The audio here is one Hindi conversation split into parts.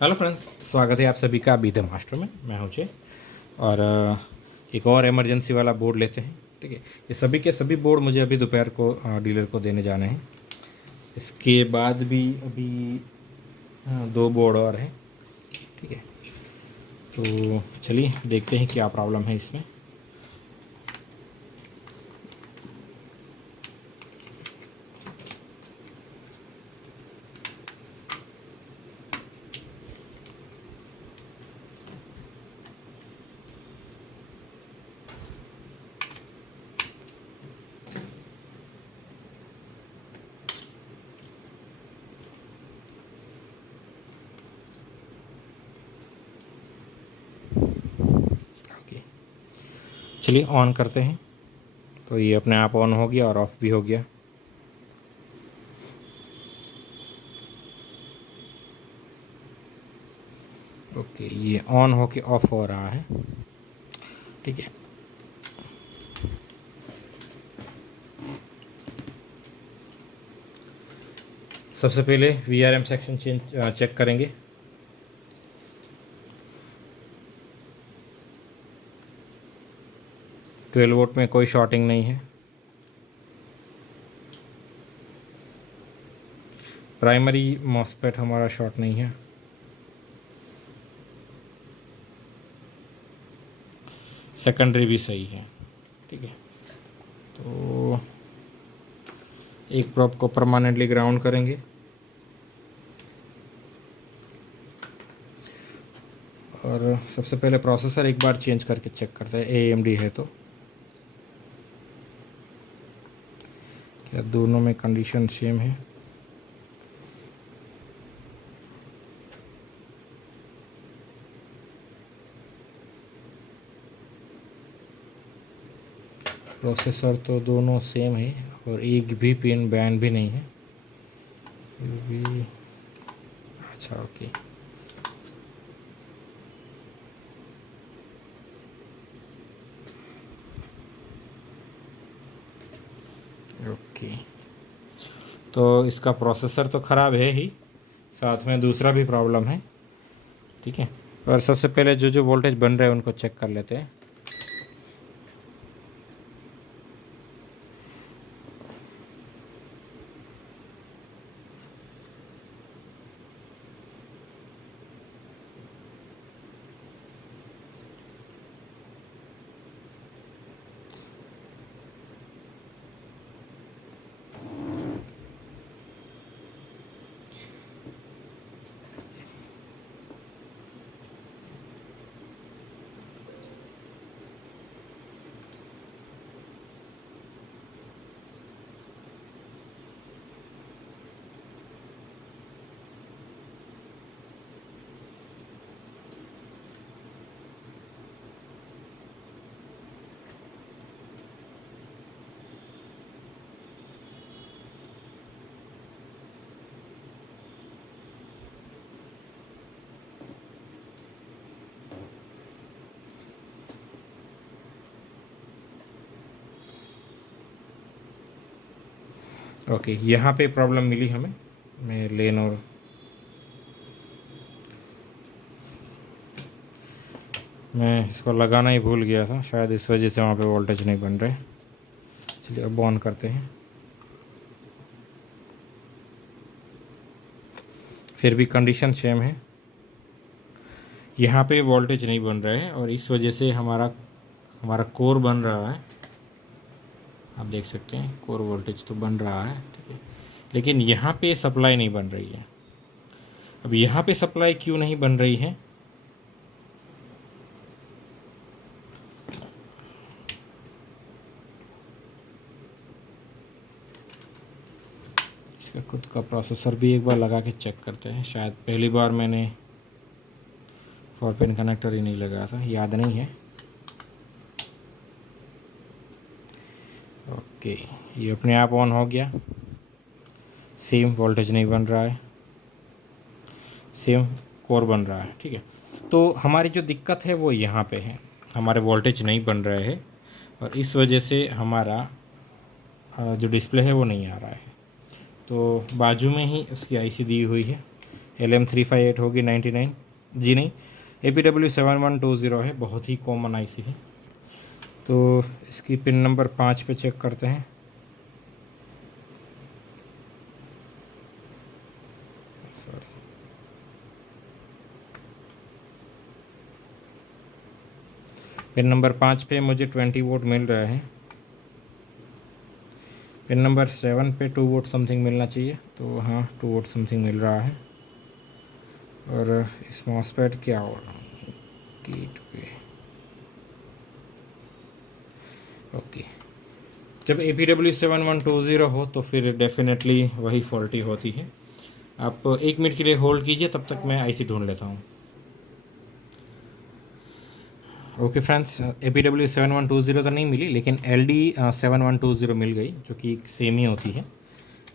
हेलो फ्रेंड्स, स्वागत है आप सभी का बी द मास्टर में। मैं हूं जय। और एक और इमरजेंसी वाला बोर्ड लेते हैं। ठीक है, ये सभी के सभी बोर्ड मुझे अभी दोपहर को डीलर को देने जाने हैं। इसके बाद भी अभी दो बोर्ड और हैं। ठीक है, तो चलिए देखते हैं क्या प्रॉब्लम है इसमें। ओके, चलिए ऑन करते हैं। तो ये अपने आप ऑन हो गया और ऑफ़ भी हो गया। ओके, ये ऑन होके ऑफ़ हो रहा है। ठीक है, सबसे पहले VRM सेक्शन चेक करेंगे। 12 वोल्ट में कोई शॉर्टिंग नहीं है। प्राइमरी मॉसफेट हमारा शॉर्ट नहीं है। सेकेंडरी भी सही है। ठीक है, तो एक प्रोब को परमानेंटली ग्राउंड करेंगे और सबसे पहले प्रोसेसर एक बार चेंज करके चेक करते हैं। AMD है तो क्या दोनों में कंडीशन सेम है। प्रोसेसर तो दोनों सेम है और एक भी पिन बैन भी नहीं है। फिर भी अच्छा, ओके। ओके, तो इसका प्रोसेसर तो ख़राब है ही, साथ में दूसरा भी प्रॉब्लम है। ठीक है, और सबसे पहले जो जो वोल्टेज बन रहे हैं उनको चेक कर लेते हैं। ओके, यहाँ पे प्रॉब्लम मिली हमें। मैं लेन और मैं इसको लगाना ही भूल गया था, शायद इस वजह से वहाँ पे वोल्टेज नहीं बन रहे। चलिए अब ऑन करते हैं। फिर भी कंडीशन सेम है, यहाँ पे वोल्टेज नहीं बन रहा है और इस वजह से हमारा हमारा कोर बन रहा है। आप देख सकते हैं कोर वोल्टेज तो बन रहा है। ठीक है, लेकिन यहाँ पे सप्लाई नहीं बन रही है। अब यहाँ पे सप्लाई क्यों नहीं बन रही है? इसका खुद का प्रोसेसर भी एक बार लगा के चेक करते हैं। शायद पहली बार मैंने 4 पिन कनेक्टर ही नहीं लगाया था, याद नहीं है। ओके, ये अपने आप ऑन हो गया। सेम वोल्टेज नहीं बन रहा है, सेम कोर बन रहा है। ठीक है, तो हमारी जो दिक्कत है वो यहाँ पे है, हमारे वोल्टेज नहीं बन रहे हैं और इस वजह से हमारा जो डिस्प्ले है वो नहीं आ रहा है। तो बाजू में ही इसकी IC दी हुई है, LM358 होगी 99, जी नहीं, APW7120 है, बहुत ही कॉमन आईसी है। तो इसकी पिन नंबर 5 पे चेक करते हैं। सॉरी, पिन नंबर 5 पे मुझे 20 वोट मिल रहा है। पिन नंबर 7 पे 2 वोट समथिंग मिलना चाहिए, तो हाँ 2 वोट समथिंग मिल रहा है। और इस मॉसफेट क्या हो रहा है, गेट पे, ओके। जब APW7120 हो तो फिर डेफिनेटली वही फॉल्टी होती है। आप 1 मिनट के लिए होल्ड कीजिए, तब तक मैं आईसी ढूंढ लेता हूँ। ओके फ्रेंड्स, APW7120 तो नहीं मिली, लेकिन LD7120 मिल गई, जो कि सेम ही होती है,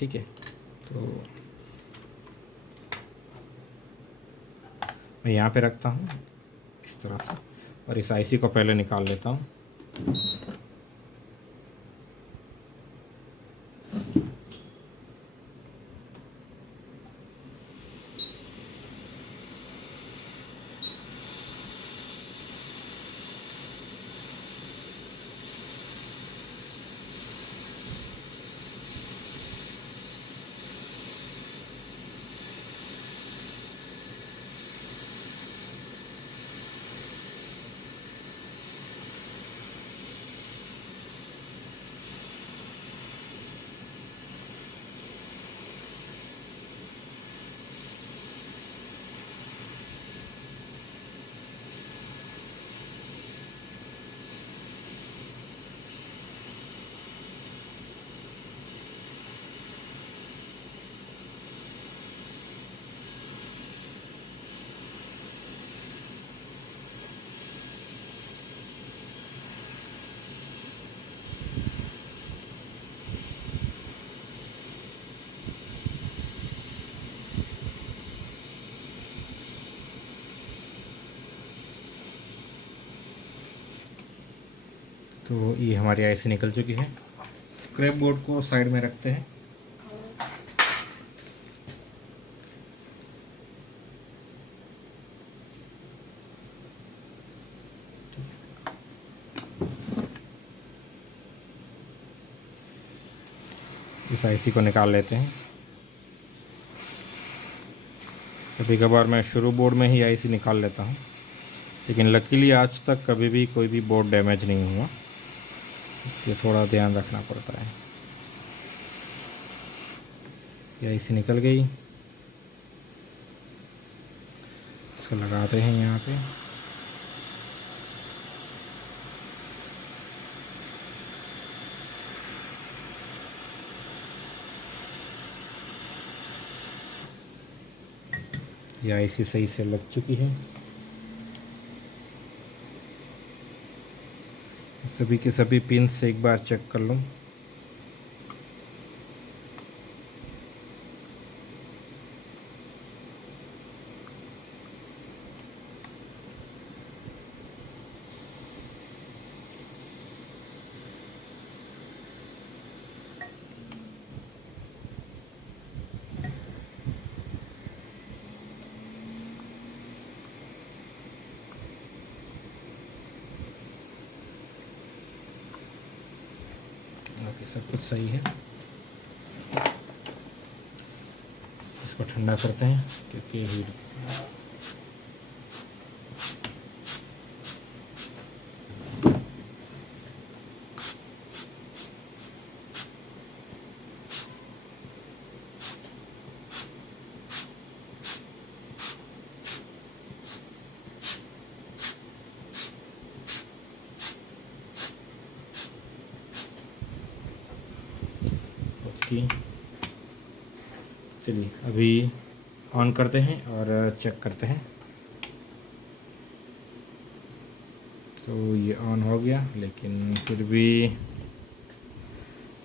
ठीक है। तो मैं यहाँ पे रखता हूँ इस तरह से, और इस आईसी को पहले निकाल लेता हूँ। तो ये हमारी आईसी निकल चुकी है। स्क्रैप बोर्ड को साइड में रखते हैं। इस आईसी को निकाल लेते हैं। कभी कभार मैं शुरू बोर्ड में ही आईसी निकाल लेता हूँ, लेकिन लकीली आज तक कभी भी कोई भी बोर्ड डैमेज नहीं हुआ, इसलिए थोड़ा ध्यान रखना पड़ता है। ये आईसी निकल गई, इसको लगाते हैं यहाँ पे। ये आईसी सही से लग चुकी है। सभी के सभी पिन से एक बार चेक कर लूँ। ओके, सब कुछ सही है। इसको ठंडा करते हैं क्योंकि हीट, ओके। चलिए अभी ऑन करते हैं और चेक करते हैं। तो ये ऑन हो गया, लेकिन फिर भी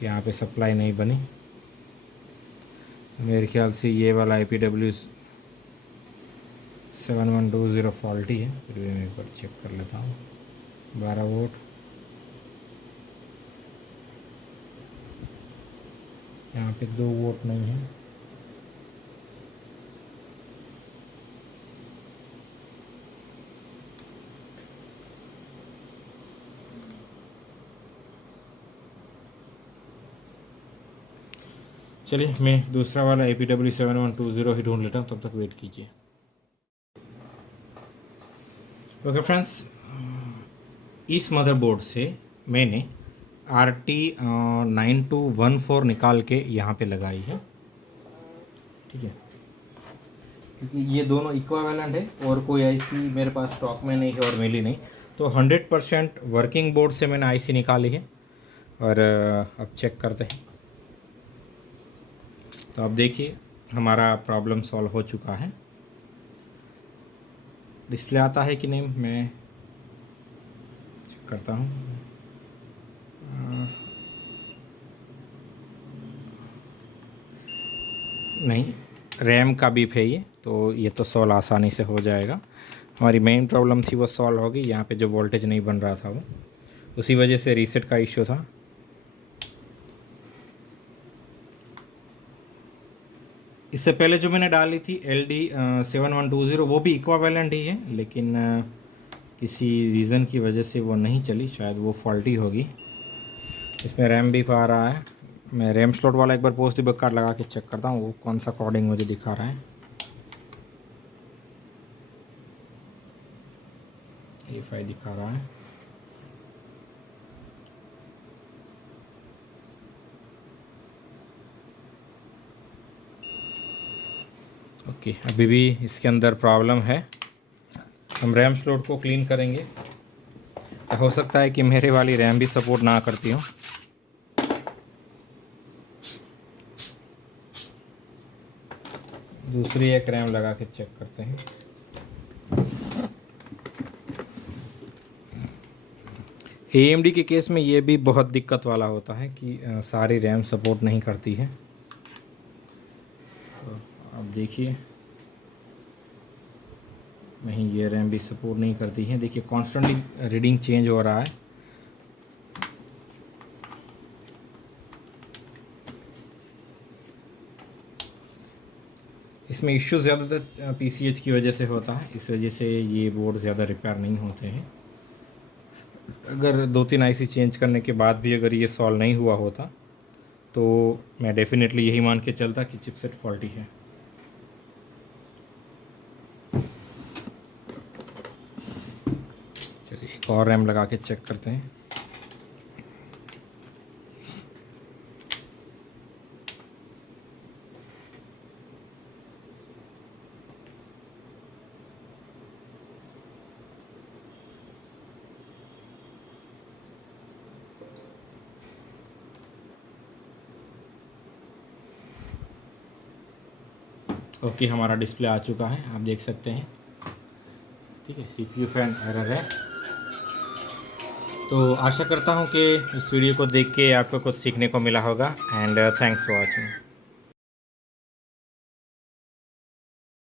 यहाँ पे सप्लाई नहीं बनी। मेरे ख्याल से ये वाला APW7120 फॉल्टी है। फिर भी मैं एक बार चेक कर लेता हूँ। 12 वोट, यहाँ पे 2 वोट नहीं है। चलिए मैं दूसरा वाला APW7120 ही ढूंढ लेता हूँ, तब तक वेट कीजिए। ओके फ्रेंड्स, इस मदरबोर्ड से मैंने RT9214 निकाल के यहाँ पे लगाई है, ठीक है, क्योंकि ये दोनों इक्विवेलेंट है और कोई आईसी मेरे पास स्टॉक में नहीं है और मिली नहीं, तो 100% वर्किंग बोर्ड से मैंने आईसी निकाली है। और अब चेक करते हैं। तो अब देखिए हमारा प्रॉब्लम सॉल्व हो चुका है। डिस्प्ले आता है कि नहीं मैं चेक करता हूँ। नहीं, रैम का बीप है ये, तो ये तो सॉल्व आसानी से हो जाएगा। हमारी मेन प्रॉब्लम थी वो सॉल्व हो गई। यहाँ पे जो वोल्टेज नहीं बन रहा था वो उसी वजह से रीसेट का इश्यू था। इससे पहले जो मैंने डाली थी LD7120 वो भी इक्विवेलेंट ही है, लेकिन किसी रीज़न की वजह से वो नहीं चली, शायद वो फॉल्टी होगी। इसमें रैम भी पा रहा है। मैं रैम स्लॉट वाला एक बार पोस्ट डिबग कार्ड लगा के चेक करता हूँ वो कौन सा कोडिंग मुझे दिखा रहा है। ये फाइल दिखा रहा है। ओके, अभी भी इसके अंदर प्रॉब्लम है। हम रैम स्लॉट को क्लीन करेंगे। हो सकता है कि मेरे वाली रैम भी सपोर्ट ना करती हो। दूसरी एक रैम लगा के चेक करते हैं। AMD के केस में ये भी बहुत दिक्कत वाला होता है कि सारी रैम सपोर्ट नहीं करती है। तो आप देखिए, नहीं ये रैम भी सपोर्ट नहीं करती है। देखिए कॉन्स्टेंटली रीडिंग चेंज हो रहा है। इसमें इश्यू ज़्यादातर PCH की वजह से होता है, इस वजह से ये बोर्ड ज़्यादा रिपेयर नहीं होते हैं। अगर 2-3 IC चेंज करने के बाद भी अगर ये सॉल्व नहीं हुआ होता तो मैं डेफिनेटली यही मान के चलता कि चिपसेट फॉल्टी है। चलिए एक और रैम लगा के चेक करते हैं। ओके, हमारा डिस्प्ले आ चुका है, आप देख सकते हैं। ठीक है, CPU फैन एरर है। तो आशा करता हूँ कि इस वीडियो को देख के आपको कुछ सीखने को मिला होगा। And thanks for watching.